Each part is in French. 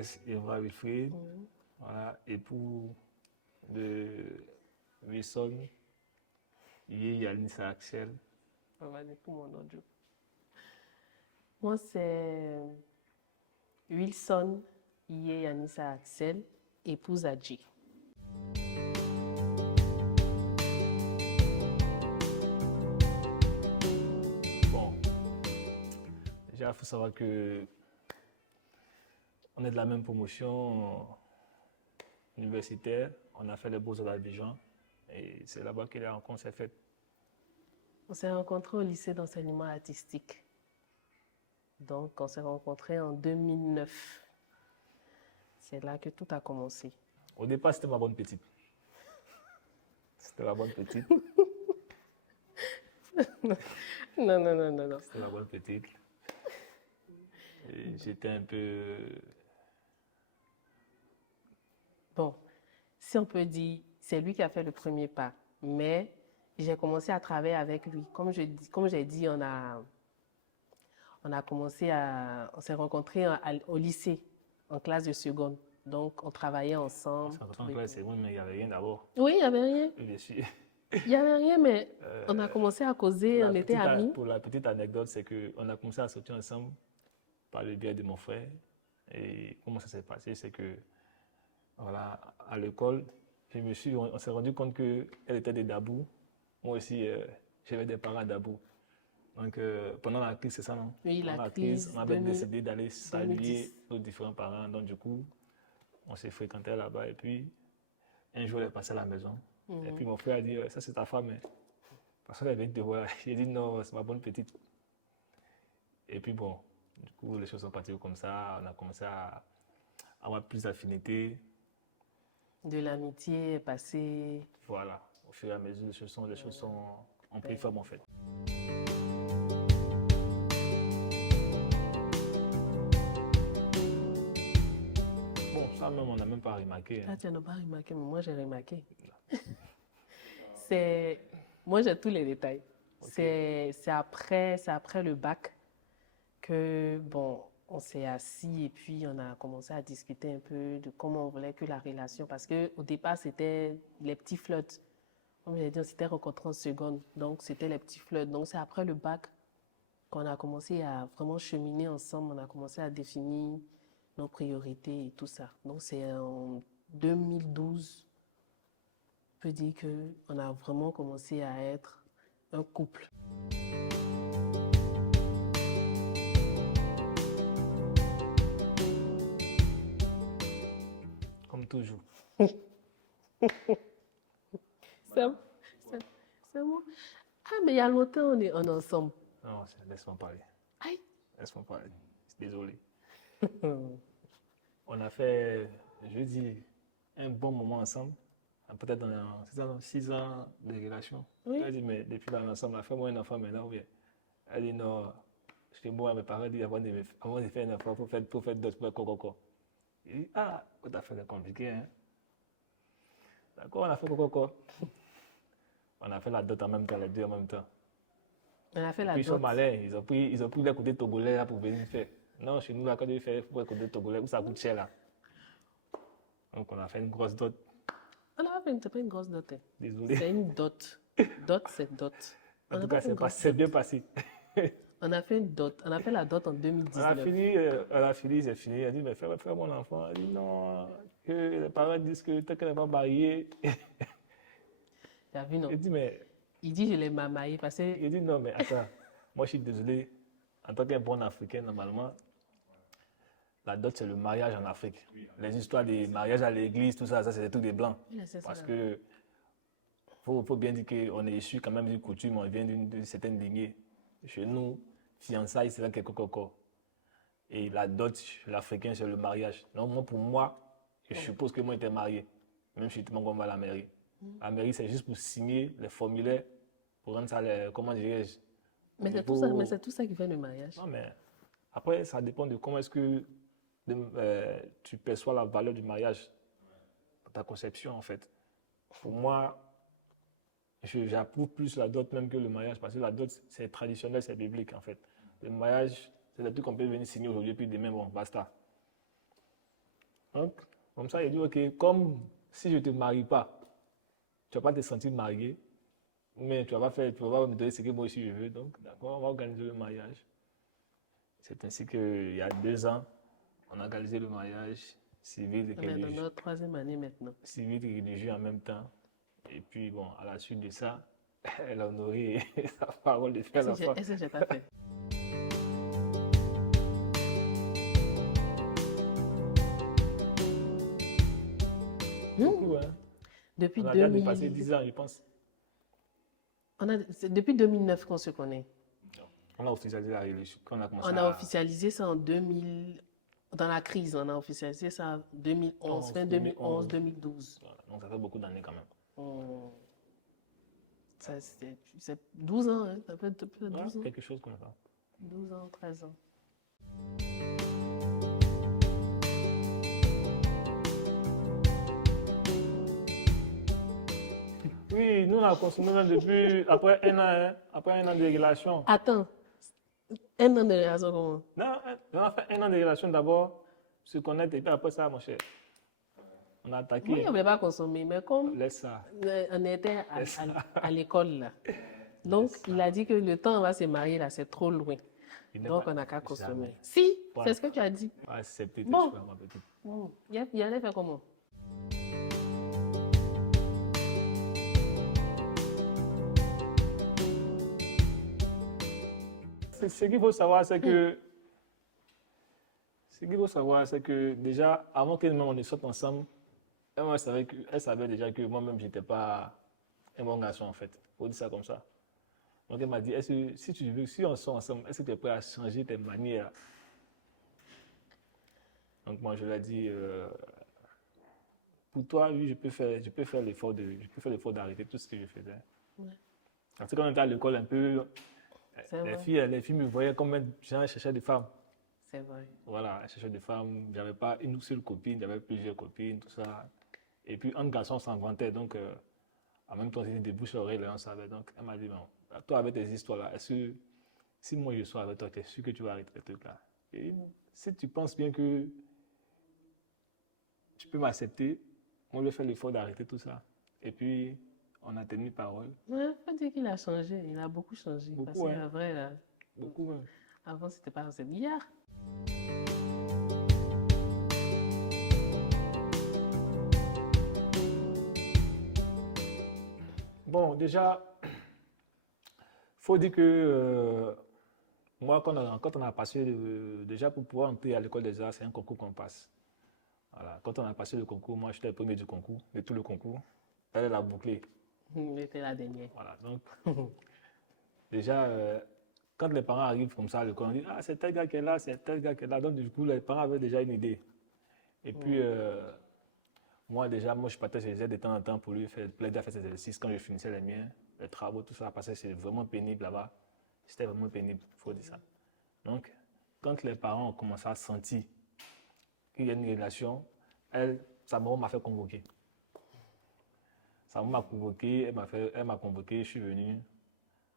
maîtresse Evra Wilfried, voilà, époux de Wilson, Yanissa Axel. On va dire pour mon audio. Moi, c'est Wilson, Yanissa Axel, épouse Adji. Bon, déjà, il faut savoir que on est de la même promotion universitaire. On a fait les Beaux-Arts d'Abidjan et c'est là-bas que la rencontre s'est faite. On s'est rencontrés au lycée d'enseignement artistique. Donc, on s'est rencontrés en 2009. C'est là que tout a commencé. Au départ, c'était ma bonne petite. C'était ma bonne petite. Non. C'était ma bonne petite. Et j'étais un peu... Bon, si on peut dire, c'est lui qui a fait le premier pas. Mais j'ai commencé à travailler avec lui. Comme j'ai dit, on s'est rencontrés au lycée, en classe de seconde. Donc, on travaillait ensemble. En classe, c'est bon, mais il n'y avait rien d'abord. Oui, il n'y avait rien. Bien sûr. Il n'y avait rien, mais on a commencé à causer, on était amis. Pour la petite anecdote, c'est qu'on a commencé à sortir ensemble par le biais de mon frère. Et comment ça s'est passé, c'est que, voilà, à l'école, on s'est rendu compte qu'elle était des Dabou. Moi aussi, j'avais des parents Dabou. Donc, pendant la crise, c'est ça, non? Oui, pendant la crise, on avait 2000, décidé d'aller saluer 2010. nos différents parents. Donc, du coup, on s'est fréquenté là-bas. Et puis, un jour, elle est passée à la maison. Et puis, mon frère a dit, ça, c'est ta femme. Hein. Parce qu'elle vient de te voir. J'ai dit, non, c'est ma bonne petite. Et puis, bon, du coup, les choses sont parties comme ça. On a commencé à avoir plus d'affinité. De l'amitié est passé. Voilà. Au fur et à mesure, les choses ont pris forme, en fait. Bon, ça même, on n'a même pas remarqué. Ah, tu n'as pas remarqué, mais moi, j'ai remarqué. Moi, j'ai tous les détails. Okay. C'est après le bac que, bon, on s'est assis et puis on a commencé à discuter un peu de comment on voulait que la relation, parce qu'au départ, c'était les petits flirts. Comme j'ai dit, on s'était rencontrés en seconde, donc c'était les petits flirts. Donc, c'est après le bac qu'on a commencé à vraiment cheminer ensemble, on a commencé à définir nos priorités et tout ça. Donc, c'est en 2012, on peut dire qu'on a vraiment commencé à être un couple. Comme toujours. C'est moi. Ah, mais il y a longtemps, on est ensemble. Non, laisse-moi parler. Aïe. Laisse-moi parler. Désolé. On a fait, je dis, un bon moment ensemble. Peut-être dans 6 ans de relation. Oui. Elle dit, mais depuis là, ensemble, on a fait moi un enfant maintenant, oui. Elle dit, non, chez moi, mes parents disent, avant de faire un enfant, pour faire d'autres coco. Il dit, ah, tu as fait de compliqué, hein. D'accord, on a fait coco. On a fait la dot en même temps, les deux en même temps. On a fait la dot. Puis ils sont malins, ils ont pris les côtés togolais là pour venir faire. Non, chez nous, là, quand ils font pour les côtés togolais, où ça coûte cher là. Donc on a fait une grosse dot. On n'a pas fait une grosse dot. Désolé. C'est une dot. Dot, c'est dot. En tout cas, c'est bien passé. On a fait une dot. On a fait la dot en 2019. On a fini, c'est fini. Elle a dit, mais fais mon enfant. Elle a dit, non, que les parents disent que tant qu'elle n'est pas mariée. Tu as vu, non? Il dit, je l'ai mariée parce que... Il dit, non, mais attends, moi je suis désolé. En tant qu'un bon Africain, normalement, la dot, c'est le mariage en Afrique. Les histoires des mariages à l'église, tout ça, c'est des trucs des blancs. Parce que faut bien dire qu'on est issu quand même d'une coutume, on vient d'une certaine lignée. Chez nous, fiançailles, c'est là quelque chose. Et la dot, l'Africain, c'est le mariage. Donc, pour moi, je suppose que moi, j'étais marié. Même si tout le monde va à la mairie. La mairie, c'est juste pour signer les formulaires, pour rendre ça, comment dirais-je. Mais c'est tout ça qui fait le mariage. Non, mais après, ça dépend de comment est-ce que tu perçois la valeur du mariage, ta conception, en fait. Pour moi, j'approuve plus la dot même que le mariage, parce que la dot, c'est traditionnel, c'est biblique, en fait. Le mariage, c'est des trucs qu'on peut venir signer aujourd'hui, puis demain, bon, basta. Donc, comme ça, il dit, OK, comme si je ne te marie pas, tu ne vas pas te sentir marié, mais tu ne vas pas me donner ce que moi aussi je veux. Donc, d'accord, on va organiser le mariage. C'est ainsi qu'il y a 2 ans, on a organisé le mariage civil On est dans notre 3e année maintenant. civil et religieux en même temps. Et puis, bon, à la suite de ça, elle a honoré sa parole de faire l'enfant. Est-ce que j'ai pas fait? Beaucoup, hein? Depuis On a déjà 2000... dépassé 10 ans, je pense. C'est depuis 2009 qu'on se connaît. On a officialisé la religion. Quand on a commencé On a officialisé ça en 2000... Dans la crise, on a officialisé ça en 2011, fin 2011, 2012. Voilà. Donc, ça fait beaucoup d'années quand même. Ça, c'est 12 ans, hein? Ça fait 12 Voilà, ans. quelque chose comme ça. 12 ans, 13 ans. Oui, nous, on a consommé même depuis, après 1 an, hein, après 1 an de relation. Attends, 1 an de relation comment? Non, on a fait 1 an de relation d'abord, se connaître, et puis après ça, mon cher, on a attaqué. Oui, on ne voulait pas consommer, mais comme Laisse ça. on était à l'école, là. Donc, il a dit que le temps, on va se marier, là, c'est trop loin. Donc, on n'a qu'à consommer. Si, c'est ce que tu as dit. Ouais, c'est peut-être Bon. ma petite. Il allait faire comment? Ce qu'il faut savoir, c'est que ce qu'il faut savoir, c'est que déjà, avant que nous on ne sorte ensemble, elle savait déjà que moi-même, je n'étais pas un bon garçon, en fait. Il faut dire ça comme ça. Donc, elle m'a dit, si on sort ensemble, est-ce que tu es prêt à changer tes manières? Donc, moi, je lui ai dit, pour toi, oui, je peux faire l'effort d'arrêter tout ce que je faisais. Ouais. Parce que quand on était à l'école, un peu, les filles me voyaient comme un genre, cherchais des femmes. C'est vrai. Voilà, je cherchais des femmes. J'avais pas une seule copine, j'avais plusieurs copines, tout ça. Et puis, un garçon s'en vantait. Donc, en même temps, c'était des bouches à oreilles, on savait. Donc, elle m'a dit, bon, toi, avec tes histoires-là, est-ce que si moi je sois avec toi, tu es sûr que tu vas arrêter ce truc-là? Et si tu penses bien que tu peux m'accepter, on lui fait l'effort d'arrêter tout ça. Et puis, on a tenu parole. Ouais, faut dire qu'il a changé. Il a beaucoup changé. Beaucoup, parce que, vrai, là, beaucoup même. avant, c'était pas assez billard. Bon, déjà, faut dire que moi, quand on a passé, déjà pour pouvoir entrer à l'école des arts, c'est un concours qu'on passe. Voilà. Quand on a passé le concours, moi, j'étais le premier du concours, de tout le concours. Elle l'a bouclé. Il était la dernière. Voilà. Donc, déjà, quand les parents arrivent comme ça à l'école, on dit, ah, c'est tel gars qui est là, c'est tel gars qui est là. Donc, du coup, les parents avaient déjà une idée. Et puis, moi, je partais chez elle de temps en temps pour lui plaider à faire ses exercices quand je finissais les miens, les travaux, tout ça, parce que c'est vraiment pénible là-bas. C'était vraiment pénible, il faut dire ça. Donc, quand les parents ont commencé à sentir qu'il y a une relation, sa maman m'a fait convoquer. Sa maman m'a convoqué, elle m'a convoqué, je suis venu,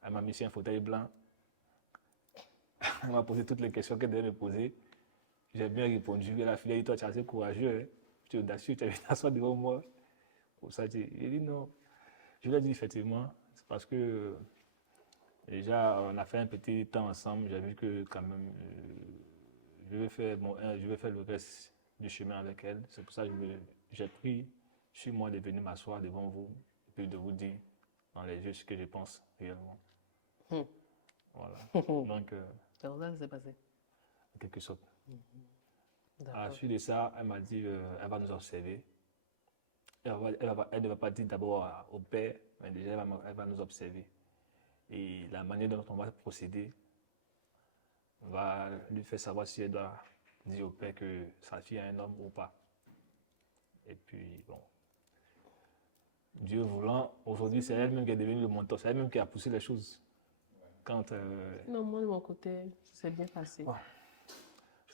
elle m'a mis sur un fauteuil blanc. Elle m'a posé toutes les questions qu'elle devait me poser. J'ai bien répondu. Elle a dit, toi, tu es assez courageux, hein? Tu es audacieux, tu as t'asseoir devant moi. Pour ça, j'ai dit non. Je lui ai dit effectivement, c'est parce que déjà, on a fait un petit temps ensemble. J'ai vu que quand même, je vais faire le reste du chemin avec elle. C'est pour ça que j'ai pris sur moi de venir m'asseoir devant vous et puis de vous dire dans les yeux ce que je pense réellement. Voilà. Donc, c'est comme ça que ça s'est passé. En quelque sorte. À la suite de ça, elle m'a dit elle va nous observer. Elle ne va pas dire d'abord au père, mais déjà elle va nous observer. Et la manière dont on va procéder va lui faire savoir si elle doit dire au père que sa fille a un homme ou pas. Et puis, bon, Dieu voulant, aujourd'hui, c'est elle-même qui est devenue le mentor, c'est elle-même qui a poussé les choses. Non, moi, de mon côté, ça s'est bien passé.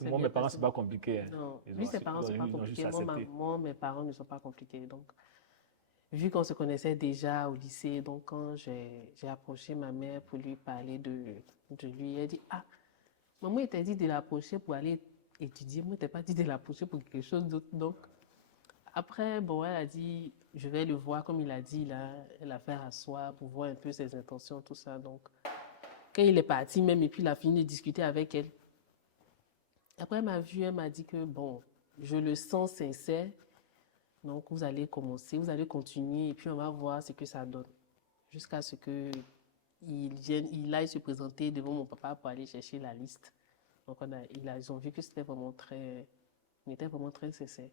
Moi, mes parents, c'est pas compliqué. Hein. Non, lui, ses parents, c'est pas compliqué. Moi, mes parents ne sont pas compliqués. Donc, vu qu'on se connaissait déjà au lycée, donc quand j'ai approché ma mère pour lui parler de lui, elle dit, ah, maman, il t'a dit de l'approcher pour aller étudier. Moi, je t'ai pas dit de l'approcher pour quelque chose d'autre. Donc, après, bon, elle a dit, je vais le voir, comme il a dit, là, elle a fait asseoir pour voir un peu ses intentions, tout ça. Donc, quand il est parti même, et puis il a fini de discuter avec elle. Après, elle m'a vu, elle m'a dit que, bon, je le sens sincère. Donc, vous allez commencer, vous allez continuer, et puis on va voir ce que ça donne. Jusqu'à ce que il aille se présenter devant mon papa pour aller chercher la liste. Donc, ils ont vu que c'était vraiment il était vraiment très sincère.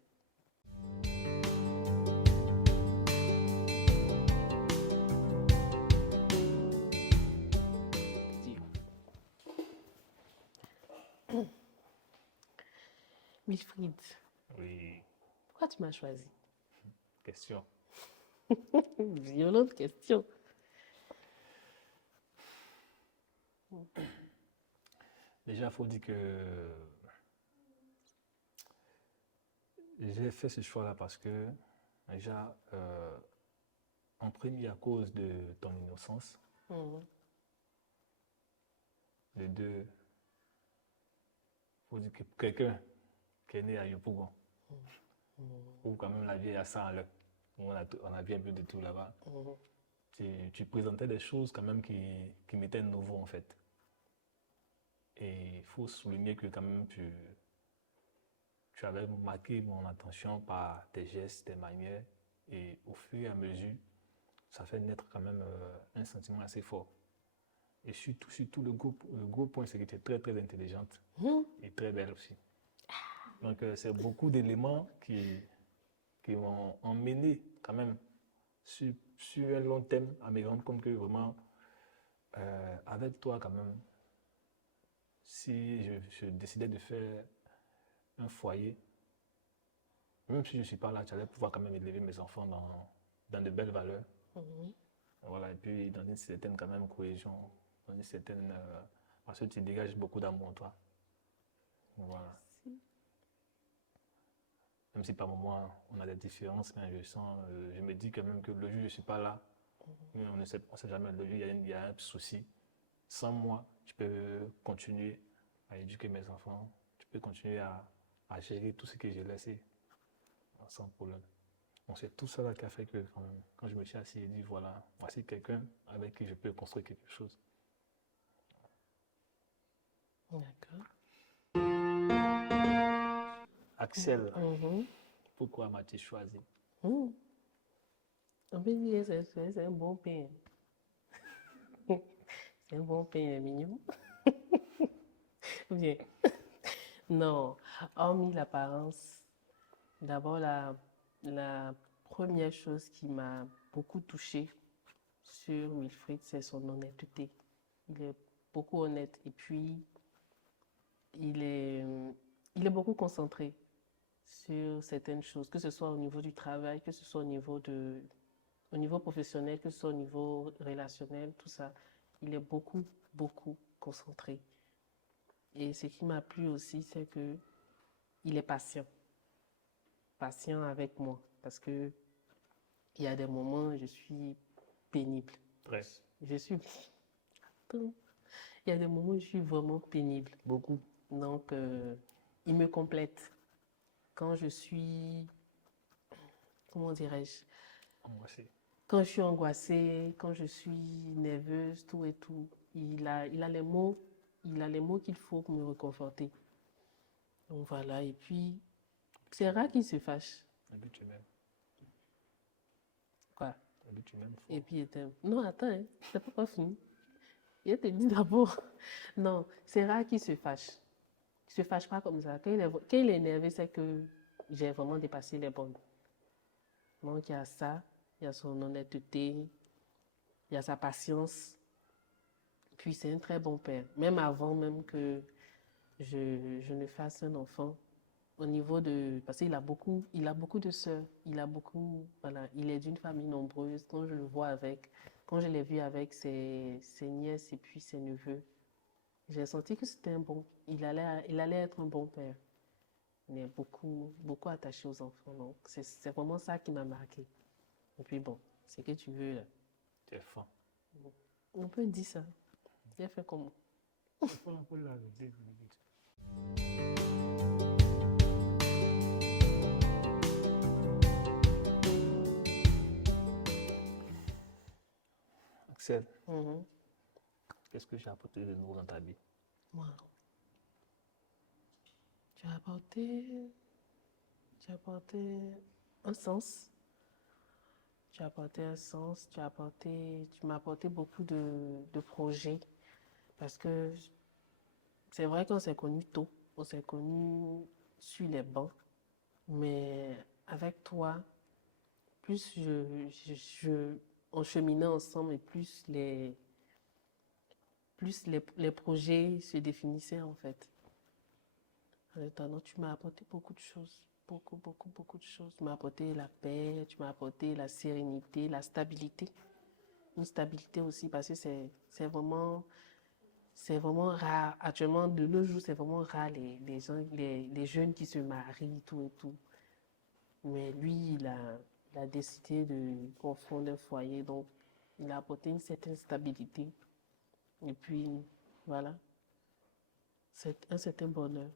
Wilfried, Oui, pourquoi tu m'as choisi? question. Violente question. Déjà, il faut dire que j'ai fait ce choix-là parce que, déjà, en premier, à cause de ton innocence. Les deux, il faut dire que quelqu'un qui est né à Yopougon, où quand même la vie est à 100 à l'heure, où on a vu un peu de tout là-bas, tu présentais des choses quand même qui m'étaient nouveaux en fait. Et il faut souligner que quand même tu avais marqué mon attention par tes gestes, tes manières, et au fur et à mesure, ça fait naître quand même un sentiment assez fort. Et surtout le gros point, c'est que tu es très très intelligente et très belle aussi. Donc c'est beaucoup d'éléments qui m'ont emmené quand même sur un long thème à me rendre compte que vraiment, avec toi quand même, si je décidais de faire un foyer, même si je ne suis pas là, tu allais pouvoir quand même élever mes enfants dans de belles valeurs. Voilà, et puis dans une certaine quand même cohésion, dans une certaine... parce que tu dégages beaucoup d'amour en toi. Voilà. Même si par moments on a des différences, mais je me dis quand même que le jour où je ne suis pas là, mais on ne sait jamais, le jour où il y a un souci, sans moi, je peux continuer à éduquer mes enfants, je peux continuer à gérer tout ce que j'ai laissé sans problème. Donc c'est tout ça qui a fait que quand je me suis assis et dit voilà, voici quelqu'un avec qui je peux construire quelque chose. D'accord. Axel, pourquoi m'as-tu choisi? On peut dire que c'est un bon pain. C'est un bon pain, il est mignon. Bien. Non, hormis l'apparence, d'abord la première chose qui m'a beaucoup touchée sur Wilfried, c'est son honnêteté. Il est beaucoup honnête et puis il est beaucoup concentré sur certaines choses, que ce soit au niveau du travail, que ce soit au niveau professionnel, que ce soit au niveau relationnel, tout ça. Il est beaucoup, beaucoup concentré. Et ce qui m'a plu aussi, c'est que il est patient. Patient avec moi. Parce que il y a des moments où je suis pénible. Très. Je suis... Il y a des moments où je suis vraiment pénible. Beaucoup. Donc, il me complète. Quand je suis... Comment dirais-je? Angoissé. Quand je suis angoissée, quand je suis nerveuse, tout et tout, il a les mots qu'il faut pour me réconforter. Donc voilà, et puis, c'est rare qu'il se fâche. Et puis tu m'aimes. Quoi? Et puis tu m'aimes fort. Et puis il t'aime. Non, attends, hein, c'est pas fini. Je te dis d'abord. Non, c'est rare qu'il se fâche. Il se fâche pas comme ça. Quand il est énervé, c'est que j'ai vraiment dépassé les bornes. Donc il y a ça, il y a son honnêteté, il y a sa patience. Puis c'est un très bon père. Même avant même que je ne fasse un enfant, au niveau de... Parce qu'il a beaucoup de sœurs. Voilà, il est d'une famille nombreuse. Quand je le vois quand je l'ai vu avec ses nièces et puis ses neveux, j'ai senti que c'était il allait être un bon père. Il est beaucoup, beaucoup attaché aux enfants. Donc, c'est vraiment ça qui m'a marqué. Et puis bon, c'est que tu veux là. Tu es fort. On peut dire ça. Il a fait comment? On peut la Axel, Mhm. qu'est-ce que j'ai apporté de nouveau dans ta vie? Wow. Tu as apporté, tu as apporté un sens. Tu as apporté un sens, tu m'as apporté beaucoup de projets. Parce que c'est vrai qu'on s'est connus tôt, on s'est connus sur les bancs. Mais avec toi, plus on cheminait ensemble et plus les projets se définissaient en fait. En attendant, tu m'as apporté beaucoup de choses. Beaucoup, beaucoup, beaucoup de choses. Tu m'as apporté la paix, tu m'as apporté la sérénité, la stabilité. Une stabilité aussi parce que c'est vraiment rare. Actuellement, de nos jours, c'est vraiment rare les gens, les jeunes qui se marient, tout et tout. Mais lui, il a décidé de confondre un foyer, donc il a apporté une certaine stabilité. Et puis, voilà, c'est un certain bonheur.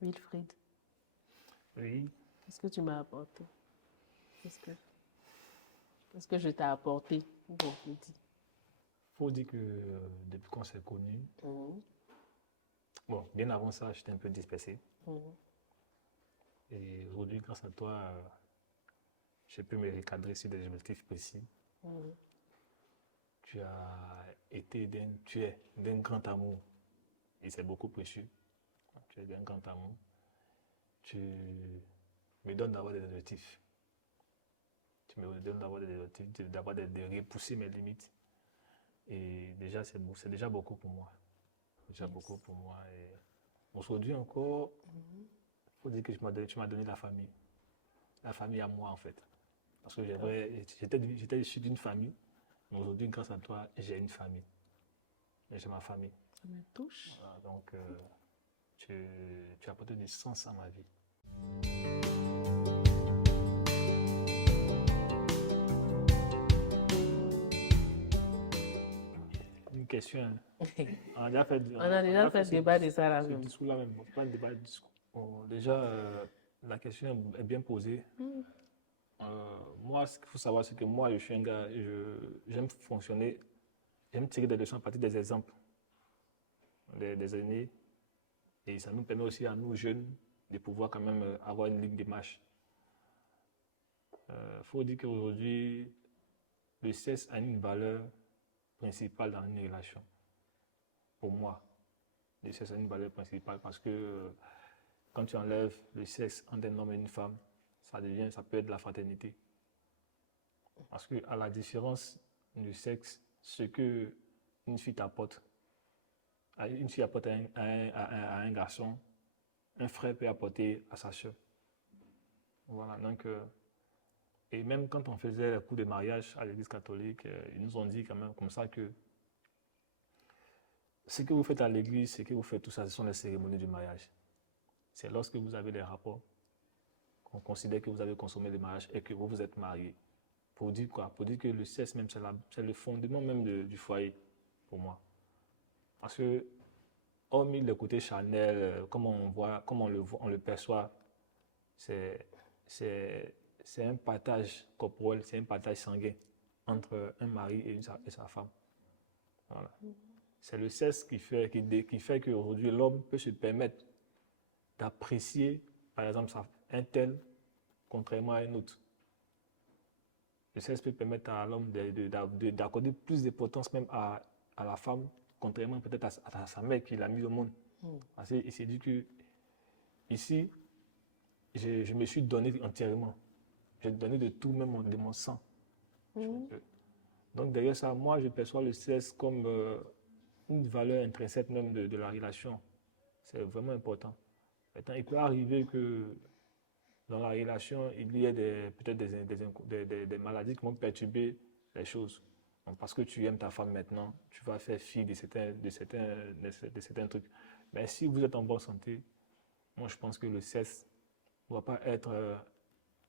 Wilfried, Oui, qu'est-ce que tu m'as apporté? Qu'est-ce que, qu'est-ce que je t'ai apporté? Bon, je dis. faut dire que depuis qu'on s'est connus, Mhm, bon, bien avant ça, j'étais un peu dispersé. mhm, Et aujourd'hui, grâce à toi, j'ai pu me recadrer sur des objectifs précis. mhm. Tu es d'un grand amour. Et c'est beaucoup précieux. Tu es d'un grand amour. Tu me donnes d'avoir des objectifs. Tu me donnes d'avoir des objectifs, de repousser mes limites. Et déjà, c'est déjà beaucoup pour moi. Déjà beaucoup pour moi. Et aujourd'hui encore, il faut dire que tu m'as donné la famille. La famille à moi, en fait. Parce que j'étais issu d'une famille. Mais aujourd'hui, grâce à toi, j'ai une famille. Et j'ai ma famille. Ça me touche. Voilà, donc, tu, tu as apporté du sens à ma vie. Une question. On a déjà fait, On a déjà fait le débat de ça là ce même. discours-là même. Bon, pas le débat de discours. Bon, déjà, la question est bien posée. Moi, ce qu'il faut savoir, c'est que moi, je suis un gars, j'aime fonctionner, j'aime tirer des leçons à partir des exemples des aînés. Et ça nous permet aussi à nous, jeunes, de pouvoir quand même avoir une ligne de marche. Il faut dire qu'aujourd'hui, le sexe a une valeur principale dans une relation. Pour moi, le sexe a une valeur principale parce que quand tu enlèves le sexe entre un homme et une femme, ça peut être la fraternité. Parce que à la différence du sexe, ce que une fille t'apporte, une fille apporte à un garçon, un frère peut apporter à sa soeur. Voilà, donc, et même quand on faisait le cours de mariage à l'église catholique, ils nous ont dit quand même comme ça que ce que vous faites à l'église, ce que vous faites tout ça, ce sont les cérémonies du mariage. C'est lorsque vous avez des rapports qu'on considère que vous avez consommé le mariage et que vous vous êtes marié. Pour dire quoi? Pour dire que le sexe même, c'est le fondement même du foyer, pour moi. Parce que, hormis le côté charnel, comme on voit, comme on le perçoit, c'est, c'est un partage corporel, c'est un partage sanguin entre un mari et sa femme. Voilà. C'est le sexe qui fait qu'aujourd'hui, l'homme peut se permettre d'apprécier, par exemple, un tel, contrairement à un autre. Le sexe peut permettre à l'homme d'accorder plus d'importance même à la femme, contrairement peut-être à sa mère qui l'a mis au monde. Parce qu'il s'est dit que ici, je me suis donné entièrement. J'ai donné de tout, même de mon sang. Donc derrière ça, moi, je perçois le sexe comme une valeur intrinsèque même de la relation. C'est vraiment important. Maintenant, il peut arriver que dans la relation, il y ait peut-être des maladies qui vont perturber les choses. Donc, parce que tu aimes ta femme maintenant, tu vas faire fi de certains trucs. Mais si vous êtes en bonne santé, moi je pense que le sexe ne doit pas être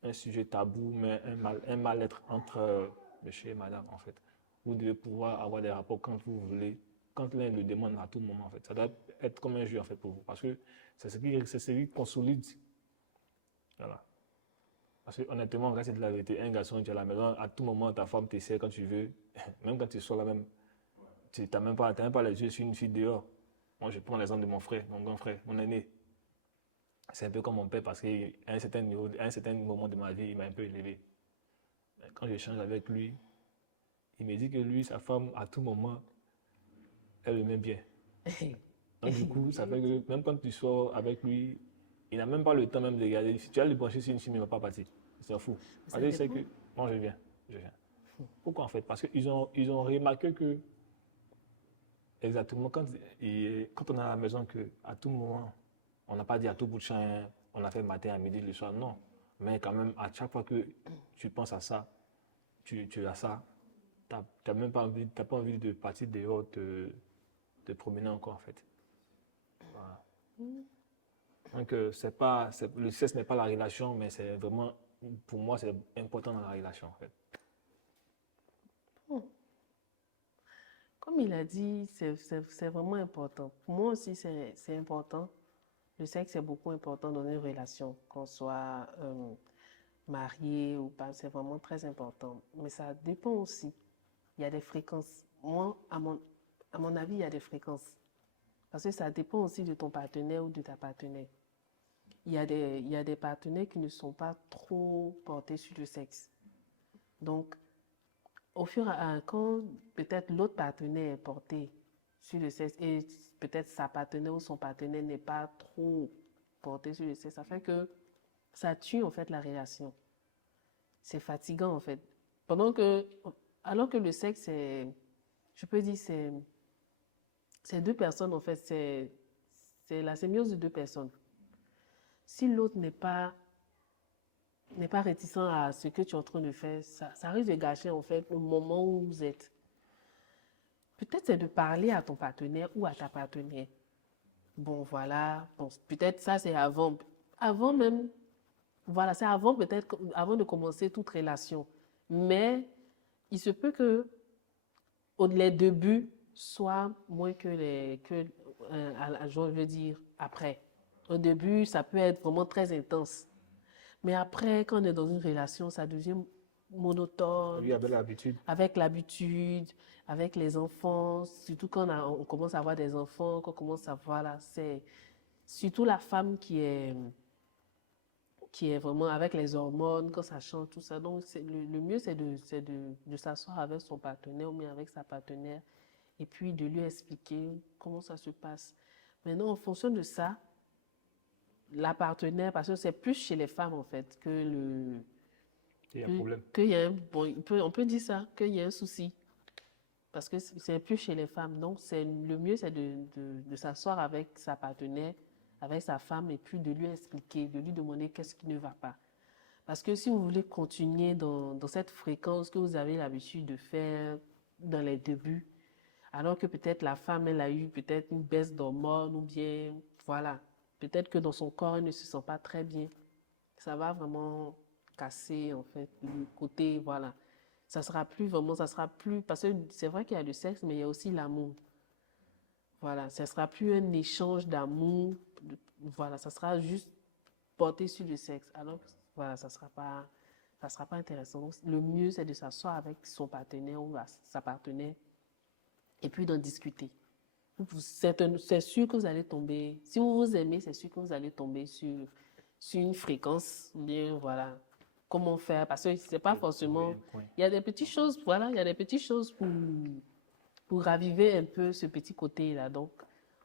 un sujet tabou, mais un mal-être entre monsieur et madame en fait. Vous devez pouvoir avoir des rapports quand vous voulez, quand l'un le demande à tout moment en fait. Ça doit être comme un jeu en fait pour vous, parce que c'est ce qui consolide. Voilà. Parce que honnêtement, quand c'est de la vérité, un garçon, tu es à la maison, à tout moment, ta femme t'essaie quand tu veux. Même quand tu sors là même, tu n'as même pas les yeux sur une fille dehors. Moi, je prends l'exemple de mon frère, mon grand frère, mon aîné. C'est un peu comme mon père parce qu'à un certain moment de ma vie, il m'a un peu élevé. Quand j'échange avec lui, il me dit que lui, sa femme, à tout moment, elle le met bien. Donc du coup, ça fait que même quand tu sors avec lui, il n'a même pas le temps même de regarder. Si tu as le branché sur une fille, il ne va pas partir. C'est fou. Ça Parce qu'il sait dépend. que, bon, je viens. Pourquoi en fait? Parce qu'ils ont remarqué que, exactement, quand on est à la maison, que à tout moment, on n'a pas dit à tout bout de champ, hein, on a fait matin, à midi, le soir, non. Mais quand même, à chaque fois que tu penses à ça, tu as ça, tu n'as même pas envie, t'as pas envie de partir dehors, te promener encore en fait. Voilà. Donc, le sexe n'est pas la relation, mais c'est vraiment, pour moi, c'est important dans la relation en fait. Comme il a dit, c'est vraiment important. Pour moi aussi, c'est important. Le sexe est beaucoup important dans une relation, qu'on soit marié ou pas, c'est vraiment très important. Mais ça dépend aussi. Il y a des fréquences. Moi, à mon avis, il y a des fréquences. Parce que ça dépend aussi de ton partenaire ou de ta partenaire. Il y a des partenaires qui ne sont pas trop portés sur le sexe. Donc, au fur et à mesure, quand peut-être l'autre partenaire est porté sur le sexe et peut-être sa partenaire ou son partenaire n'est pas trop porté sur le sexe, ça fait que ça tue en fait la relation. C'est fatigant en fait. Alors que le sexe, je peux dire, c'est deux personnes en fait, c'est la symbiose de deux personnes. Si l'autre n'est pas réticent à ce que tu es en train de faire, ça risque de gâcher en fait le moment où vous êtes. Peut-être c'est de parler à ton partenaire ou à ta partenaire. Bon, voilà, bon, peut-être ça c'est avant même, voilà, c'est avant peut-être, avant de commencer toute relation. Mais il se peut que les débuts soient moins que je veux dire, après. Au début, ça peut être vraiment très intense. Mais après, quand on est dans une relation, ça devient monotone. Lui avait l'habitude. Avec l'habitude, avec les enfants, surtout quand on commence à avoir des enfants, qu'on commence à voir là, c'est surtout la femme qui est vraiment avec les hormones, quand ça change, tout ça. Donc, le mieux, c'est de s'asseoir avec son partenaire ou bien avec sa partenaire et puis de lui expliquer comment ça se passe. Maintenant, en fonction de ça, la partenaire, parce que c'est plus chez les femmes en fait Il y a un problème. bon, on peut dire ça, qu'il y a un souci. Parce que c'est plus chez les femmes. Donc, le mieux, c'est de s'asseoir avec sa partenaire, avec sa femme, et puis de lui expliquer, de lui demander qu'est-ce qui ne va pas. Parce que si vous voulez continuer dans cette fréquence que vous avez l'habitude de faire dans les débuts, alors que peut-être la femme, elle a eu peut-être une baisse d'hormones, ou bien, voilà, peut-être que dans son corps, elle ne se sent pas très bien. Ça va vraiment casser, en fait, le côté, voilà. Ça sera plus vraiment, ça sera plus, parce que c'est vrai qu'il y a le sexe, mais il y a aussi l'amour. Voilà, ça sera plus un échange d'amour, voilà, ça sera juste porté sur le sexe. Alors, voilà, ça sera pas intéressant. Donc, le mieux, c'est de s'asseoir avec son partenaire ou sa partenaire et puis d'en discuter. C'est sûr que vous allez tomber, si vous vous aimez, c'est sûr que vous allez tomber sur une fréquence, bien, voilà, comment faire, parce que c'est pas forcément, il y a des petites choses, voilà, il y a des petites choses pour raviver un peu ce petit côté-là. Donc,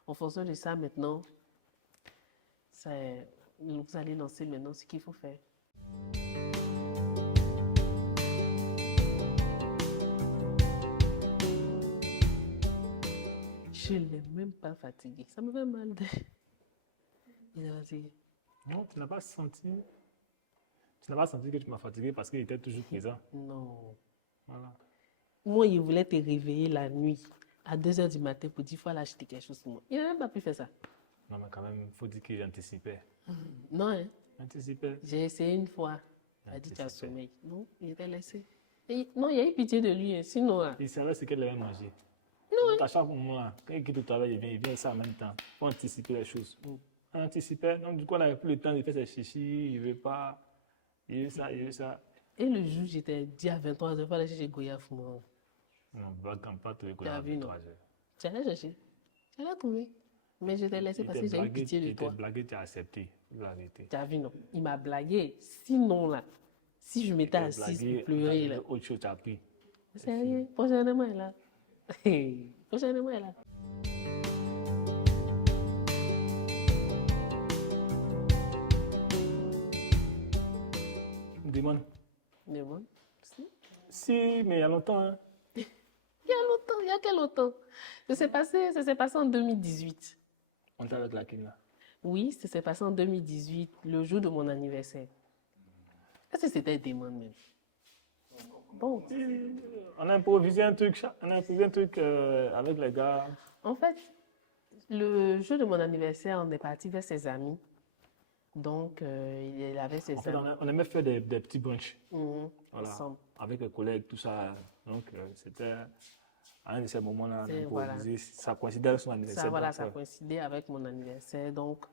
en fonction de ça, maintenant, vous allez lancer maintenant ce qu'il faut faire. Je ne l'ai même pas fatigué. Ça me fait mal de... Il est fatigué. Non, tu n'as pas senti que tu m'as fatigué parce qu'il était toujours présent. Non. Voilà. Moi, il voulait te réveiller la nuit à 2h du matin pour dire qu'il faut aller acheter quelque chose pour moi. Il n'a même pas pu faire ça. Non, mais quand même, il faut dire que j'anticipais. Non, hein. J'anticipais. J'ai essayé une fois. Il a dit tu as sommeil. Non, il était laissé. Non, il y a eu pitié de lui. Hein. Sinon, il savait ce qu'elle avait mangé. Non. À chaque moment, quand il quitte le travail, il vient ça en même temps. Il faut anticiper les choses. On anticipait. Donc, du coup, on n'avait plus le temps de faire ses chichis. Il ne veut pas. Il y a eu ça, il y a eu ça. Et le jour, j'étais dit à 23h, il fallait chercher Goya Fumon. Non, quand pas trouvé Tu as à vu, non? 23 heures. Tu allais chercher. Tu allais trouver. Mais je t'ai laissé parce que j'ai eu pitié de Il toi. t'a blagué, tu as accepté. La vérité. Tu as vu, non? Il m'a blagué. Sinon, là, si je m'étais Il t'a assise blagué, pour pleurer, là. autre chose, tu as pris. C'est rien. Prochainement, là. Prochainement, là. Demande. Mais bon, si. Si, mais il y a longtemps. Hein. Il y a longtemps, il y a quel longtemps? Ça s'est passé en 2018. On t'a avec la king là. Oui, ça s'est passé en 2018, le jour de mon anniversaire. Est-ce que c'était des demandes même? Bon, On a improvisé un truc, avec les gars. en fait, le jour de mon anniversaire, on est parti vers ses amis. Donc, il avait ses En fait, amis. on aimait faire des petits brunchs. Mhm, Voilà, ensemble. avec les collègues, tout ça. Donc, c'était à un de ces moments-là C'est- d'improviser. Ça coïncidait avec son anniversaire. Ça, voilà, donc, ça coïncidait avec mon anniversaire. Donc,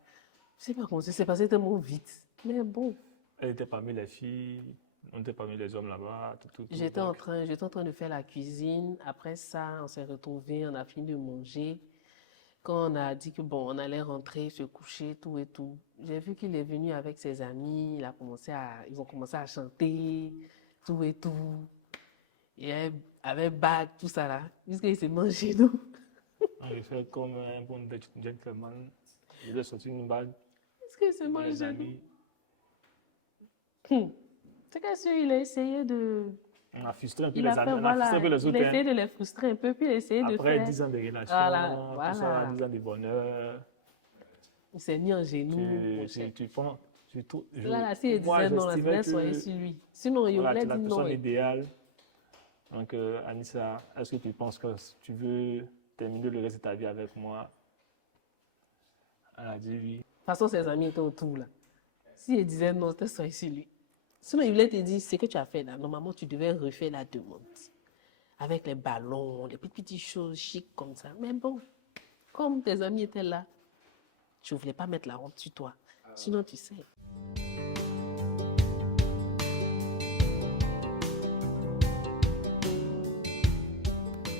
je sais pas comment ça s'est passé tellement vite. Mais bon, elle était parmi les filles, on était parmi les hommes là-bas. Tout, j'étais en donc, train de faire la cuisine. Après ça, on s'est retrouvés, on a fini de manger. Quand on a dit que bon, on allait rentrer, se coucher, tout et tout, j'ai vu qu'il est venu avec ses amis. Ils ont commencé à chanter, tout et tout. Et avec bague, tout ça là, puisqu'il s'est mangé nous. on a fait comme un bon gentleman. Il a sorti une bague Est-ce qu'il s'est pour les mangé nous? amis. C'est que sûr, il a essayé de. On a frustré un peu Il les a fait, amis, on a voilà, frustré un peu les il autres. a essayé hein. de les frustrer un peu, puis il a essayé de Après faire. 10 ans de relation, Voilà, tout ça, voilà. 10 ans de bonheur. Il s'est mis en genoux. mon cher. Tu penses, Là, s'il moi, disait non, la j'estimais semaine soirée que sur lui. Sinon, il voilà, aurait tu es dit la non. personne idéale. Donc, Anissa, est-ce que tu penses que tu veux terminer le reste de ta vie avec moi? Elle a dit oui. De toute façon, ses amis étaient autour là. S'il disait non, c'était soirée sur lui. Sinon, il voulait te dire, ce que tu as fait là, normalement, tu devais refaire la demande. Avec les ballons, les petites choses chic comme ça. Mais bon, comme tes amis étaient là, tu ne voulais pas mettre la honte sur toi. Sinon, tu sais.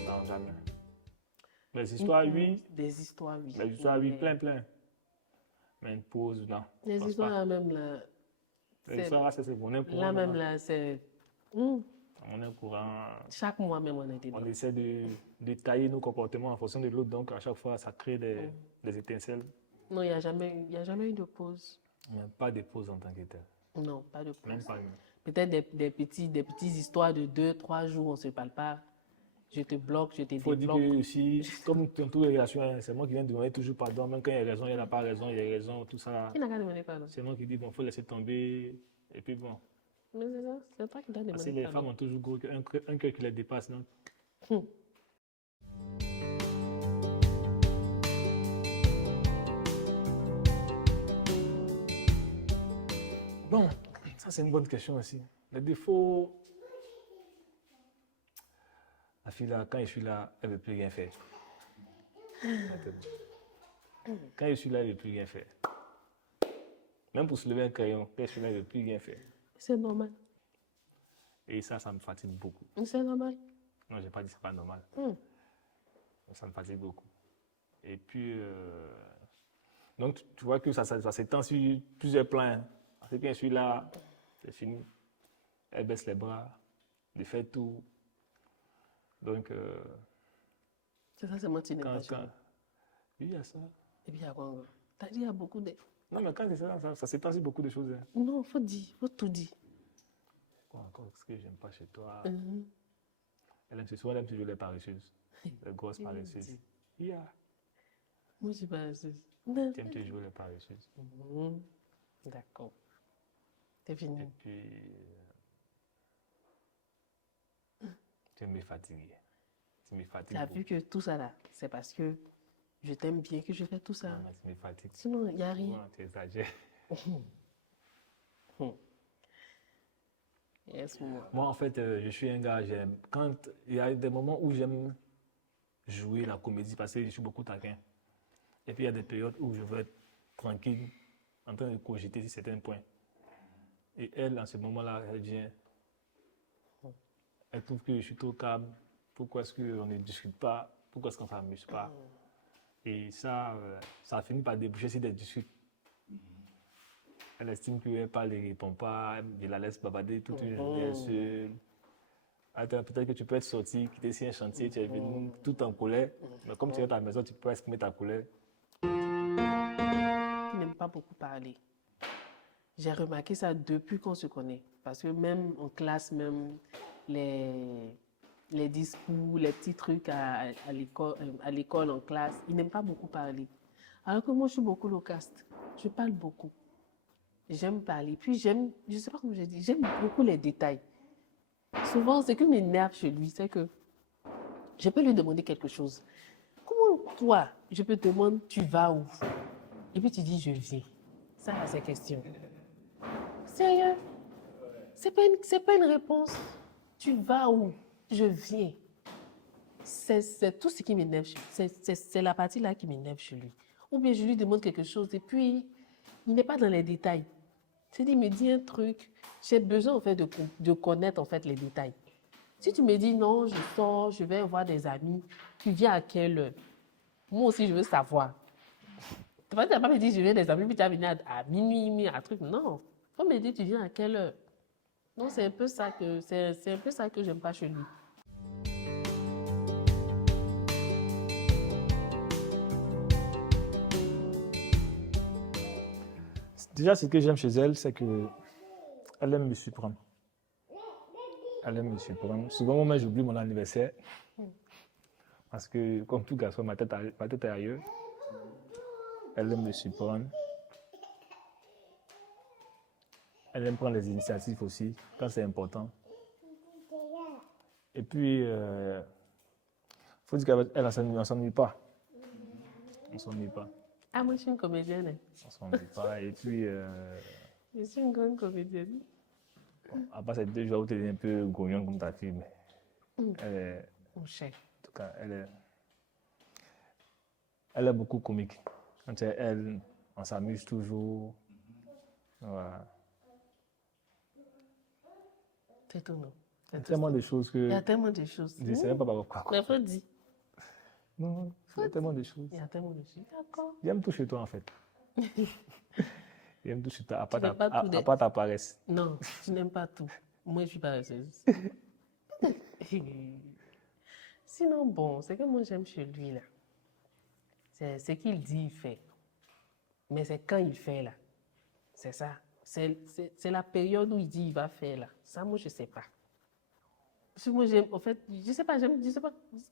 Non, jamais. Les histoires, oui. Des histoires, oui. Les histoires, oui, Mais plein. Mais une pause, non. je les pense histoires pas. là même là. Les histoires, là, c'est mon courant. Là même là, c'est. On est courant. Chaque mois même, on était On dedans. essaie de tailler nos comportements en fonction de l'autre. Donc, à chaque fois, ça crée des étincelles. Non, il n'y a jamais eu de pause. Mais pas de pause en tant que tel. Non, pas de Même pause. pas une. Peut-être des petites histoires de 2-3 jours, on ne se parle pas. Je te bloque, je te Il faut dire débloque. que aussi, comme dans toutes les relations, hein, c'est moi qui viens de demander toujours pardon. Même quand il y a raison, il n'y a pas raison, il y a raison, tout ça. Qui n'a qu'à demander pardon? C'est moi qui dis, bon, il faut laisser tomber. Et puis bon. Mais c'est ça, c'est toi qui dois Parce que demander les femmes pardon. ont toujours un cœur qui les dépasse. Donc. Hum. Bon, ça c'est une bonne question aussi. Les défauts, la fille là, quand je suis là, elle ne veut plus rien faire. Quand je suis là, elle ne veut plus rien faire. Même pour se lever un crayon, quand je suis là, elle ne veut plus rien faire. C'est normal. Et ça me fatigue beaucoup. C'est normal. Non, je n'ai pas dit que ce n'est pas normal. Ça me fatigue beaucoup. Et puis, donc tu vois que ça s'étend sur plusieurs plans. Parce que quand je suis là, c'est fini. Elle baisse les bras, elle fait tout. Donc, C'est ça, c'est moi qui n'aime pas ça. oui, il y a ça. Et puis, il y a quoi encore? T'as dit, il y a beaucoup de. Non, mais quand c'est ça s'étend sur beaucoup de choses. Hein. Non, faut dire, faut tout dire. Quoi encore, ce que j'aime pas chez toi? Mhm. Elle aime souvent, elle aime toujours les paresseuses. Les grosses paresseuses. Yeah. Moi, je suis pas assez. Tu aimes toujours les paresseuses. D'accord. C'est fini. Et puis, tu aimes me fatiguer. Tu me fatigues Tu as beaucoup. vu que tout ça là, c'est parce que je t'aime bien que je fais tout ça. Non, mais tu me fatigues. Sinon, il n'y a rien. Non, tu exagères. Yes, moi. Moi, en fait, je suis un gars, j'aime. Quand il y a des moments où j'aime jouer la comédie parce que je suis beaucoup taquin. Et puis il y a des périodes où je veux être tranquille, en train de cogiter sur certains points. Et elle, en ce moment-là, elle vient. Elle trouve que je suis trop calme. Pourquoi est-ce qu'on ne discute pas? Pourquoi est-ce qu'on ne s'amuse pas? Et ça, ça a fini par déboucher sur des disputes. Elle estime qu'elle parle et ne répond pas. Elle la laisse bavarder toute une journée seule. Attends, peut-être que tu peux être sorti, quitter sur un chantier, tu es venu tout en colère. Mais comme tu es à ta maison, tu peux exprimer ta colère. Il n'aime pas beaucoup parler. J'ai remarqué ça depuis qu'on se connaît. Parce que même en classe, même les discours, les petits trucs à l'école, en classe, il n'aime pas beaucoup parler. Alors que moi, je suis beaucoup loquace. Je parle beaucoup. J'aime parler. Puis j'aime, je ne sais pas comment je dis, j'aime beaucoup les détails. Souvent, ce qui m'énerve chez lui, c'est que je peux lui demander quelque chose. Comment toi, je peux te demander, tu vas où? Et puis tu dis, je viens. Ça, c'est question. Sérieux? C'est pas une réponse. Tu vas où? Je viens. C'est tout ce qui m'énerve chez lui. C'est la partie là qui m'énerve chez lui. Ou bien je lui demande quelque chose et puis il n'est pas dans les détails. C'est-à-dire, il me dit un truc, j'ai besoin en fait de connaître en fait les détails. Si tu me dis non, je sors, je vais voir des amis, tu viens à quelle heure? Moi aussi, je veux savoir. Tu vas pas me dire je viens des amis, puis tu vas venir à minuit, à truc. Non. Il faut me dire tu viens à quelle heure. Non, c'est un peu ça que j'aime pas chez lui. Déjà, ce que j'aime chez elle, c'est qu'elle aime me surprendre. Elle aime me surprendre. Souvent, moi, j'oublie mon anniversaire. Parce que, comme tout garçon, ma tête est ailleurs. Elle aime me surprendre. Elle aime prendre les initiatives aussi, quand c'est important. Et puis, il faut dire qu'elle ne s'ennuie pas. On ne s'ennuie pas. Ah, moi, je suis une comédienne. On ne s'ennuie pas. Et puis, je suis une grande comédienne. À part ces 2 jours où tu es un peu grouillon comme ta fille, mais elle est, Mon cher. en tout cas, elle est beaucoup comique. Quand c'est elle, on s'amuse toujours. Voilà. C'est tout, non? Il y a tellement de choses que... Il y a tellement de choses. Je ne sais même pas pourquoi. Mais faut dire. Non, il y a tellement de choses. Il y a tellement de choses. D'accord. J'aime tout chez toi, en fait. J'aime tout chez toi, à Tu n'aimes pas tout part ta paresse. Non, tu n'aimes pas tout. Moi, je suis paresseuse. Sinon, bon, ce que moi j'aime chez lui, là, c'est ce qu'il dit, il fait. Mais c'est quand il fait, là. C'est ça. C'est la période où il dit il va faire, là. Ça, moi, je ne sais pas. Parce que moi, j'aime, en fait, je ne sais pas, je sais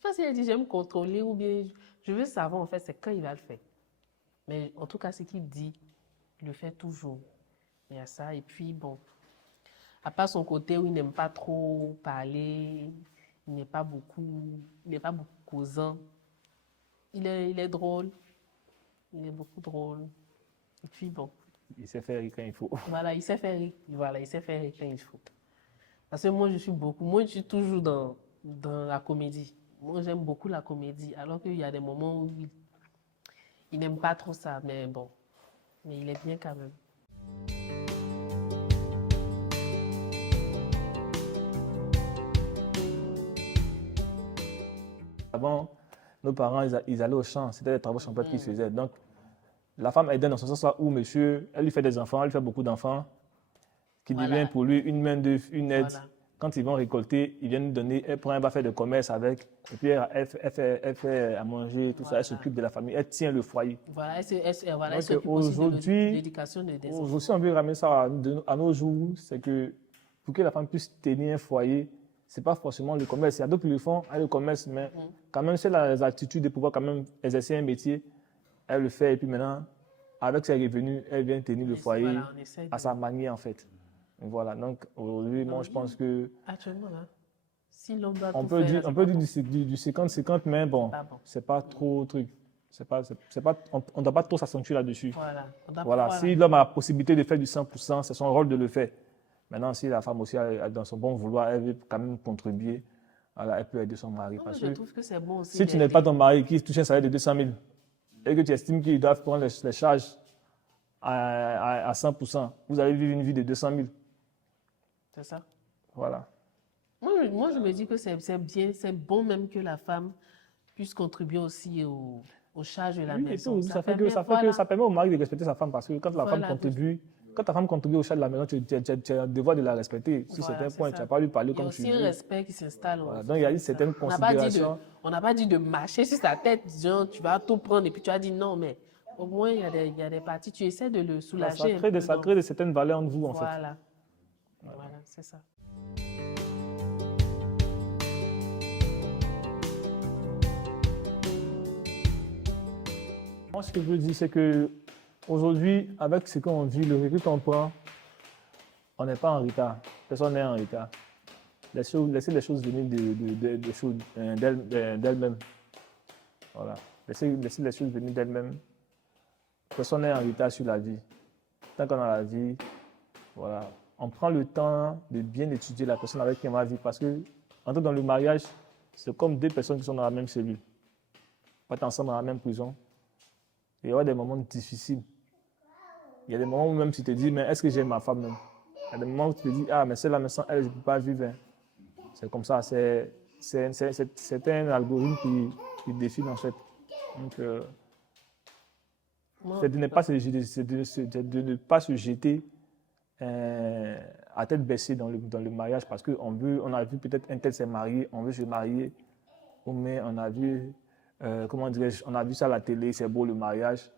pas si elle dit j'aime contrôler ou bien je veux savoir, en fait, c'est quand il va le faire. Mais en tout cas, ce qu'il dit, il le fait toujours. Il y a ça. Et puis, bon, à part son côté où il n'aime pas trop parler, il n'est pas beaucoup causant. Il est drôle. Il est beaucoup drôle. Et puis, bon. Il sait faire rire quand il faut. Voilà, il sait faire rire. Voilà, il sait faire rire quand il faut. Parce que moi, je suis toujours dans la comédie. Moi, j'aime beaucoup la comédie. Alors qu'il y a des moments où il n'aime pas trop ça. Mais bon, mais il est bien quand même. Avant, nos parents, ils allaient au champ. C'était des travaux champêtres qu'ils faisaient. Donc, la femme aidait dans ce sens-là où monsieur, elle lui fait des enfants, elle lui fait beaucoup d'enfants, qui devient pour lui une main-d'œuvre, une aide. Voilà. Quand ils vont récolter, ils viennent donner, elle prend, elle va faire de commerce avec, et puis elle fait à manger, tout ça, elle s'occupe de la famille, elle tient le foyer. Voilà, elle s'occupe aussi de l'éducation des enfants. Aujourd'hui, on veut ramener ça à nos jours, c'est que pour que la femme puisse tenir un foyer, ce n'est pas forcément le commerce. Il y a d'autres qui le font, elle le commerce, mais quand même, c'est la attitude de pouvoir quand même exercer un métier. Elle le fait et puis maintenant, avec ses revenus, elle vient tenir le foyer à sa manière en fait. Voilà, donc aujourd'hui, moi je pense que... Actuellement, là, si l'on doit on peut dire du 50-50, mais bon, c'est pas trop truc. On ne doit pas trop s'accentuer là-dessus. Voilà. Si l'homme a la possibilité de faire du 100%, c'est son rôle de le faire. Maintenant, si la femme aussi, dans son bon vouloir, elle veut quand même contribuer, voilà, elle peut aider son mari. Parce je trouve que c'est bon aussi. Si tu n'es pas ton mari qui touche un salaire de 200 000 et que tu estimes qu'ils doivent prendre les charges à 100%, vous allez vivre une vie de 200 000. C'est ça. Voilà. Moi, je me dis que c'est bien, c'est bon même que la femme puisse contribuer aussi aux charges de la Oui, et maison. tout, ça permet au mari de respecter sa femme parce que quand la femme contribue, quand ta femme contribue au charges de la maison, tu as un devoir de la respecter. Sur certains points, tu n'as pas lui parler comme tu veux. Il y a aussi un respect qui s'installe. Voilà. Donc, il y a une certaine considération. On n'a pas dit de marcher sur sa tête, disant tu vas tout prendre et puis tu as dit non, mais au moins il y a des parties, tu essaies de le soulager. Ça crée de certaines valeurs entre vous, en fait. Voilà, c'est ça. Moi, ce que je veux dire, c'est que aujourd'hui, avec ce qu'on vit, le recul qu'on prend, on n'est pas en retard. Personne n'est en retard. Laissez les choses venir d'elles-mêmes. Voilà. Laissez les choses venir d'elles-mêmes. Personne n'est en retard sur la vie. Tant qu'on a la vie, voilà. On prend le temps de bien étudier la personne avec qui on va vivre parce que, entrer dans le mariage, c'est comme deux personnes qui sont dans la même cellule. Pas ensemble dans la même prison. Il y aura des moments difficiles. Il y a des moments où même tu te dis, mais est-ce que j'aime ma femme même? Il y a des moments où tu te dis, ah, mais celle-là, mais sans elle, je ne peux pas vivre. Hein. C'est comme ça. C'est un algorithme qui défile, en fait. Donc, c'est de ne pas se jeter à tête baissée dans le mariage parce qu'on a vu peut-être un tel s'est marié, on veut se marier, mais on a vu, comment dirais-je, on a vu ça à la télé, c'est beau le mariage.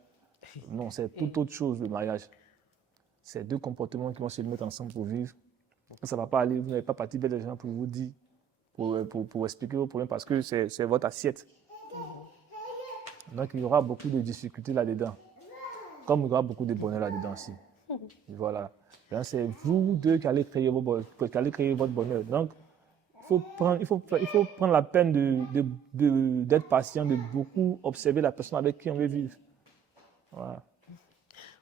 Non, c'est tout autre chose le mariage. C'est deux comportements qui vont se mettre ensemble pour vivre. Ça ne va pas aller, vous n'avez pas parti vers des gens pour vous dire, pour expliquer vos problèmes parce que c'est votre assiette. Donc il y aura beaucoup de difficultés là-dedans, comme il y aura beaucoup de bonheur là-dedans aussi. Voilà. C'est vous deux qui allez créer votre bonheur. Donc, il faut prendre la peine d'être patient, de beaucoup observer la personne avec qui on veut vivre. Voilà.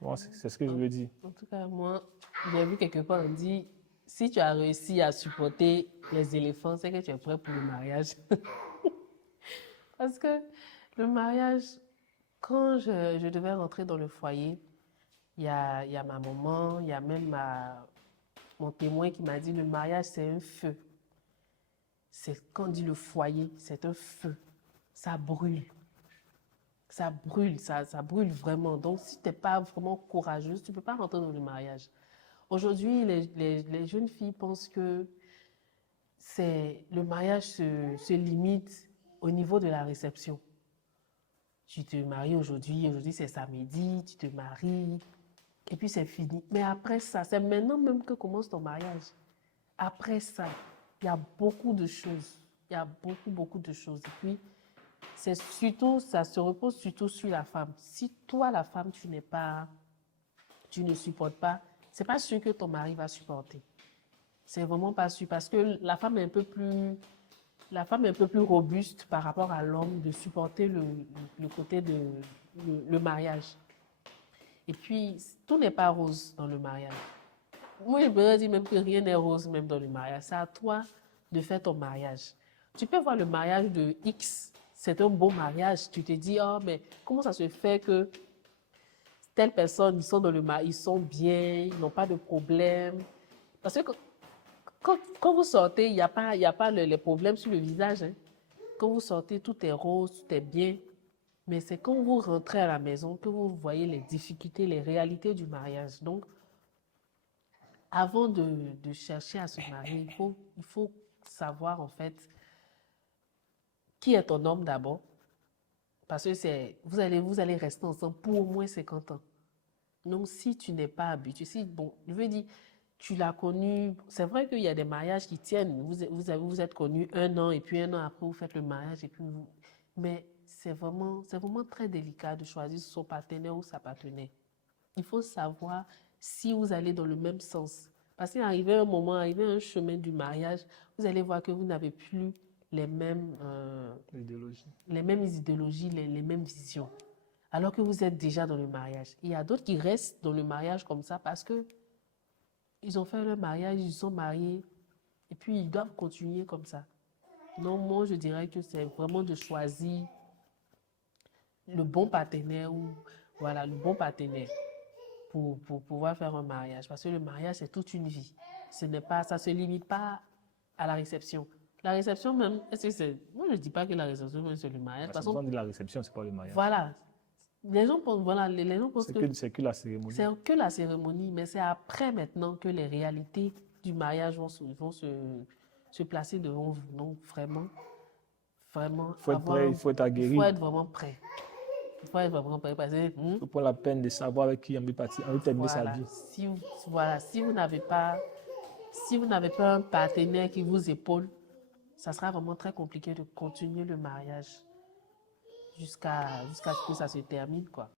Bon, c'est ce que je veux dire. En tout cas, moi, j'ai vu quelque part, on dit, si tu as réussi à supporter les éléphants, c'est que tu es prêt pour le mariage. Parce que le mariage, quand je devais rentrer dans le foyer, il y a ma maman, il y a même mon témoin qui m'a dit, le mariage, c'est un feu. Quand on dit le foyer, c'est un feu. Ça brûle. Ça brûle vraiment. Donc, si tu n'es pas vraiment courageuse, tu ne peux pas rentrer dans le mariage. Aujourd'hui, les jeunes filles pensent que le mariage se limite au niveau de la réception. Tu te maries aujourd'hui c'est samedi, tu te maries, et puis c'est fini. Mais après ça, c'est maintenant même que commence ton mariage. Après ça, il y a beaucoup de choses. Il y a beaucoup de choses. Et puis, ça se repose surtout sur la femme. Si toi, la femme, tu ne supportes pas, c'est pas sûr que ton mari va supporter. C'est vraiment pas sûr parce que la femme est un peu plus robuste par rapport à l'homme de supporter le côté le mariage. Et puis, tout n'est pas rose dans le mariage. Moi, je pourrais dire même que rien n'est rose même dans le mariage. C'est à toi de faire ton mariage. Tu peux voir le mariage de X, c'est un beau mariage. Tu te dis, oh, mais comment ça se fait que telle personne, ils sont dans le mariage, ils sont bien, ils n'ont pas de problème. Parce que quand vous sortez, il n'y a pas les problèmes sur le visage. Hein. Quand vous sortez, tout est rose, tout est bien. Mais c'est quand vous rentrez à la maison que vous voyez les difficultés, les réalités du mariage. Donc, avant de chercher à se marier, il faut savoir en fait qui est ton homme d'abord. Parce que vous allez rester ensemble pour au moins 50 ans. Donc, si tu n'es pas habitué, je veux dire, tu l'as connu, c'est vrai qu'il y a des mariages qui tiennent. Vous êtes connus 1 an et puis 1 an après, vous faites le mariage et puis mais c'est vraiment très délicat de choisir son partenaire ou sa partenaire. Il faut savoir si vous allez dans le même sens. Parce qu'arrivé un chemin du mariage, vous allez voir que vous n'avez plus les mêmes idéologies, les mêmes visions. Alors que vous êtes déjà dans le mariage. Il y a d'autres qui restent dans le mariage comme ça parce que ils ont fait leur mariage, ils sont mariés et puis ils doivent continuer comme ça. Non, moi je dirais que c'est vraiment de choisir le bon partenaire le bon partenaire pour pouvoir faire un mariage. Parce que le mariage, c'est toute une vie. ça ne se limite pas à la réception. La réception même, est-ce que c'est... Moi, je ne dis pas que la réception même, c'est le mariage. Parce qu'on dit la réception, c'est pas le mariage. Voilà. Les gens pensent, les gens pensent c'est que la cérémonie. C'est que la cérémonie, mais c'est après maintenant que les réalités du mariage vont se placer devant vous. Donc, vraiment, il faut être aguerri. Il faut être vraiment prêt. Il faut être vraiment prêt parce que... Il faut prendre la peine de savoir avec qui on veut partir, on veut terminer sa vie. Si vous n'avez pas un partenaire qui vous épaule, ça sera vraiment très compliqué de continuer le mariage jusqu'à ce que ça se termine, quoi.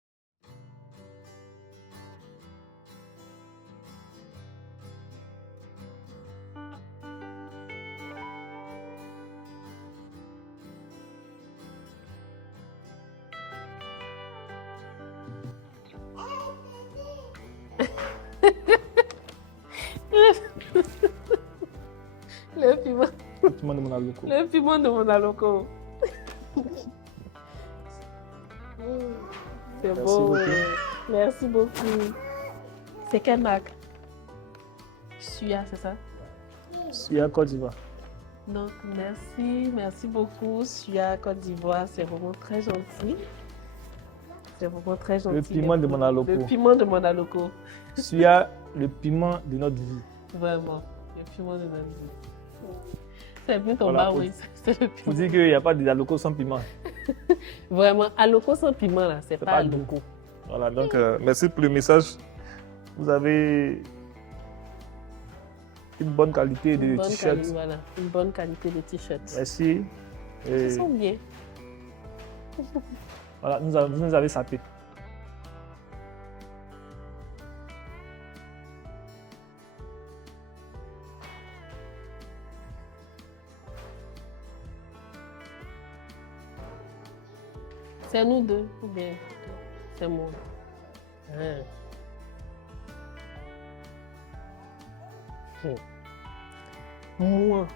Le piment. Le piment de mon aloco. Le piment de mon aloco. C'est beau. Merci beaucoup. C'est quelle marque? Suya, c'est ça? Suya Côte d'Ivoire. Donc, merci beaucoup. Suya Côte d'Ivoire, c'est vraiment très gentil. C'est vraiment très gentil. Le piment de mon aloco. Le piment de mon aloco. Suya, le piment de notre vie. Vraiment, le piment de notre vie. C'est bien ton bar, oui. C'est le piment. Vous dites qu'il n'y a pas d'aloco sans piment. Vraiment, aloco sans piment, là, c'est pas aloco. Voilà, donc merci pour le message. Vous avez une bonne qualité de t-shirt. Voilà, une bonne qualité de t-shirt. Merci. Ils sont bien. Voilà, vous nous avez sapé. C'est nous deux ou bien c'est moi? Moi.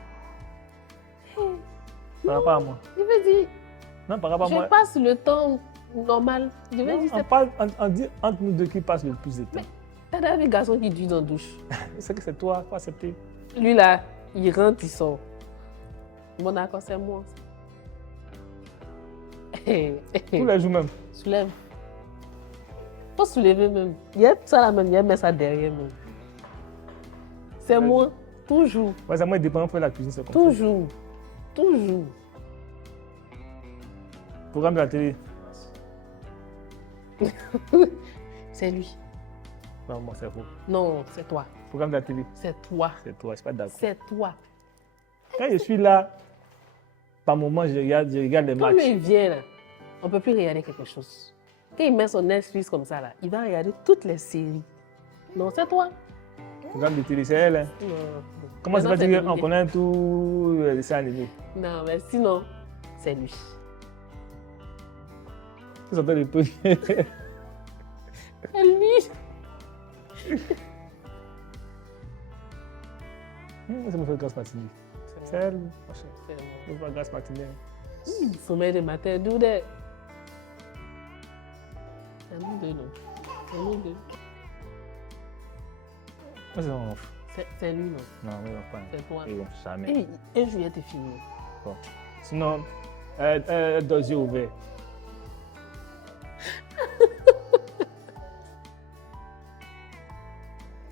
Par rapport à moi. Je veux dire, Non, par rapport à moi. je passe le temps normal. Je veux dire, on dit entre nous deux qui passe le plus de temps. T'as des garçons qui disent en douche. C'est que c'est toi, il faut accepter. Lui là, il rentre, il sort. Bon d'accord, c'est moi. Tous les jours même. Soulève. Faut soulever même. Il y a ça là même, il y a mettre ça derrière même. C'est moi, toujours. Ouais, c'est moi indépendant pour la cuisine, c'est comme toujours. Ça. Toujours. Programme de la télé. C'est lui. Non, moi c'est faux. Non, c'est toi. Programme de la télé. C'est toi. C'est toi, je suis pas d'accord. C'est toi. Quand je suis là, par moment, je regarde les matchs. Quand il vient là, on ne peut plus regarder quelque chose. Quand il met son Netflix comme ça là, il va regarder toutes les séries. Non, c'est toi. Programme de télé, c'est elle. Hein? Non. Comment ça veut dire qu'on connaît tout les dessins animés? Non, mais sinon, c'est lui. Ils sont les peu. C'est lui. Ça me fait grâce matinée. C'est elle. C'est moi. Je vois grâce matinée. Sommeil de matin, d'où des. C'est nous deux, non? C'est nous deux. Moi, c'est mon C'est lui, non? Non, mais non, pas. C'est toi. Ils vont jamais. Et juillet, t'es fini. Bon. Sinon, deux yeux ouverts.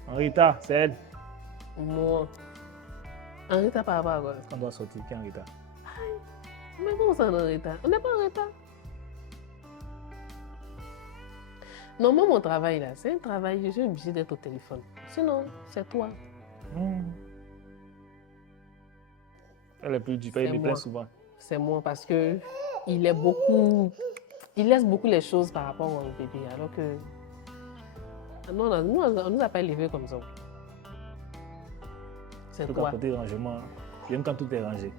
Henrita, c'est elle. Moi. Henrita par rapport à quoi? On doit sortir, qui est Henrita? Mais comment ça, Henrita? On n'est pas en retard. Non, moi, mon travail, là, c'est un travail, je suis obligée d'être au téléphone. Sinon, c'est toi. Elle est plus du pays, il me plaint souvent. C'est moi, parce que il laisse beaucoup les choses par rapport au bébé, alors que non, on nous a pas élevés comme ça. C'est tout toi. Côté rangement, j'aime quand tout est rangé.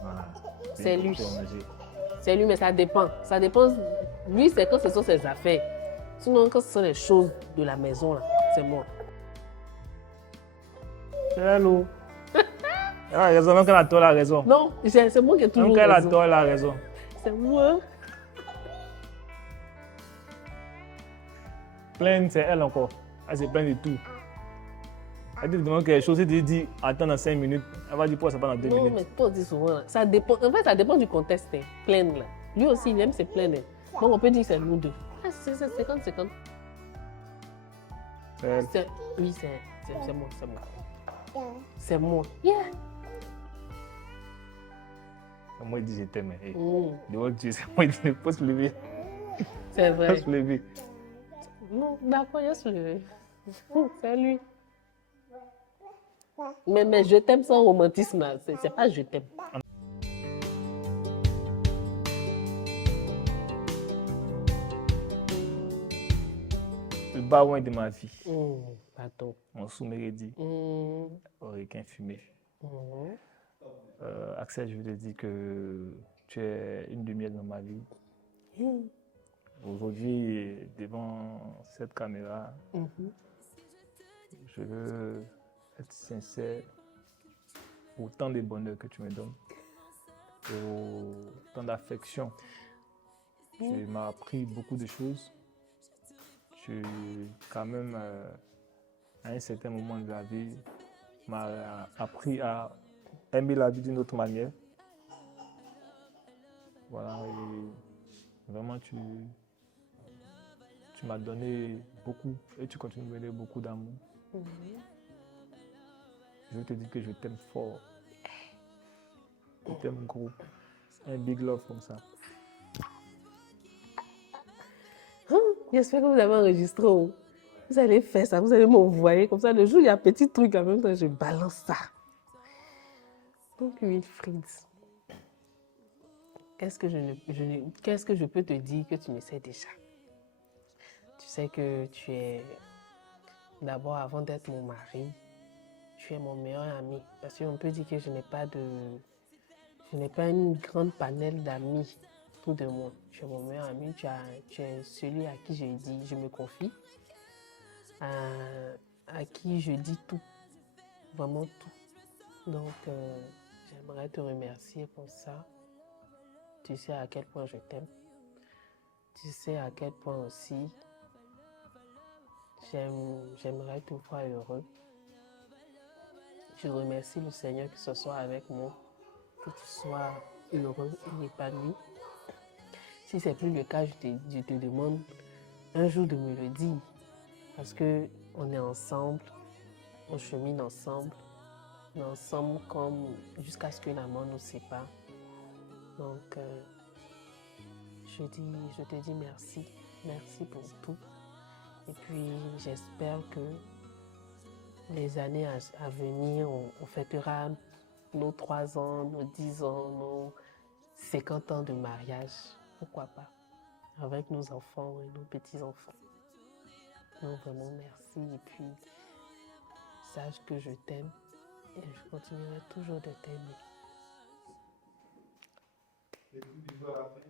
Voilà. C'est lui. C'est lui, mais ça dépend. Ça dépend. Lui, c'est quand ce sont ses affaires. Sinon, quand ce sont les choses de la maison, là, c'est moi. C'est elle ou? Elle a raison, même quand elle a tort, elle a raison. Non, c'est moi qui ai toujours raison. Même quand elle a raison. tort, elle a raison. C'est moi. Plainte, c'est elle encore. Elle se plaint de tout. Elle te demande quelque chose, tu te dis attends dans 5 minutes. Elle va dire pourquoi ça va dans 2 Non, minutes. mais pas dit souvent. Là. Ça dépend. En fait, ça dépend du contexte. Hein. Plaindre là. Lui aussi, il aime se plaindre. Donc on peut dire que c'est nous deux. Ah, c'est 50-50. Oui, c'est moi, c'est moi. C'est moi. Yeah. C'est moi qui dis je t'aime. Devant Dieu, c'est moi qui dis il faut se lever. C'est Il vrai. faut se lever. Non, d'accord, il a se lever. C'est lui. Mais je t'aime sans romantisme, là. C'est pas je t'aime. Le barouin de ma vie, Pardon. mon sous-méridi, requin fumé. Axel, je veux te dire que tu es une lumière dans ma vie. Aujourd'hui, devant cette caméra, je veux être sincère pour tant de bonheur que tu me donnes, pour tant d'affection. Tu m'as appris beaucoup de choses. Tu, quand même, à un certain moment de la vie, m'as appris à aimer la vie d'une autre manière. Voilà, et vraiment, tu m'as donné beaucoup et tu continues de me donner beaucoup d'amour. Je veux te dire que je t'aime fort. Je t'aime gros. Un big love comme ça. J'espère que vous avez enregistré. Vous allez faire ça, vous allez m'envoyer comme ça. Le jour où il y a un petit truc en même temps, je balance ça. Donc, Wilfried, qu'est-ce que je peux te dire que tu ne sais déjà? Tu sais que tu es, d'abord, avant d'être mon mari, tu es mon meilleur ami. Parce qu'on peut dire que je n'ai pas une grande panel d'amis autour de moi. Tu es mon meilleur ami, tu es celui à qui je me confie, à qui je dis tout, vraiment tout. Donc, j'aimerais te remercier pour ça. Tu sais à quel point je t'aime. Tu sais à quel point aussi j'aimerais te voir heureux. Je remercie le Seigneur que ce soit avec moi, que tu sois heureux et épanoui. Si ce n'est plus le cas, je te demande un jour de me le dire. Parce qu'on est ensemble, on chemine ensemble, on est ensemble comme jusqu'à ce que la mort nous sépare. Donc, je te dis merci. Merci pour tout. Et puis, j'espère que les années à venir, on fêtera nos 3 ans, nos 10 ans, nos 50 ans de mariage. Pourquoi pas? Avec nos enfants et nos petits-enfants. Donc, vraiment, merci. Et puis, sache que je t'aime et je continuerai toujours de t'aimer. Les coups du jour à la fin.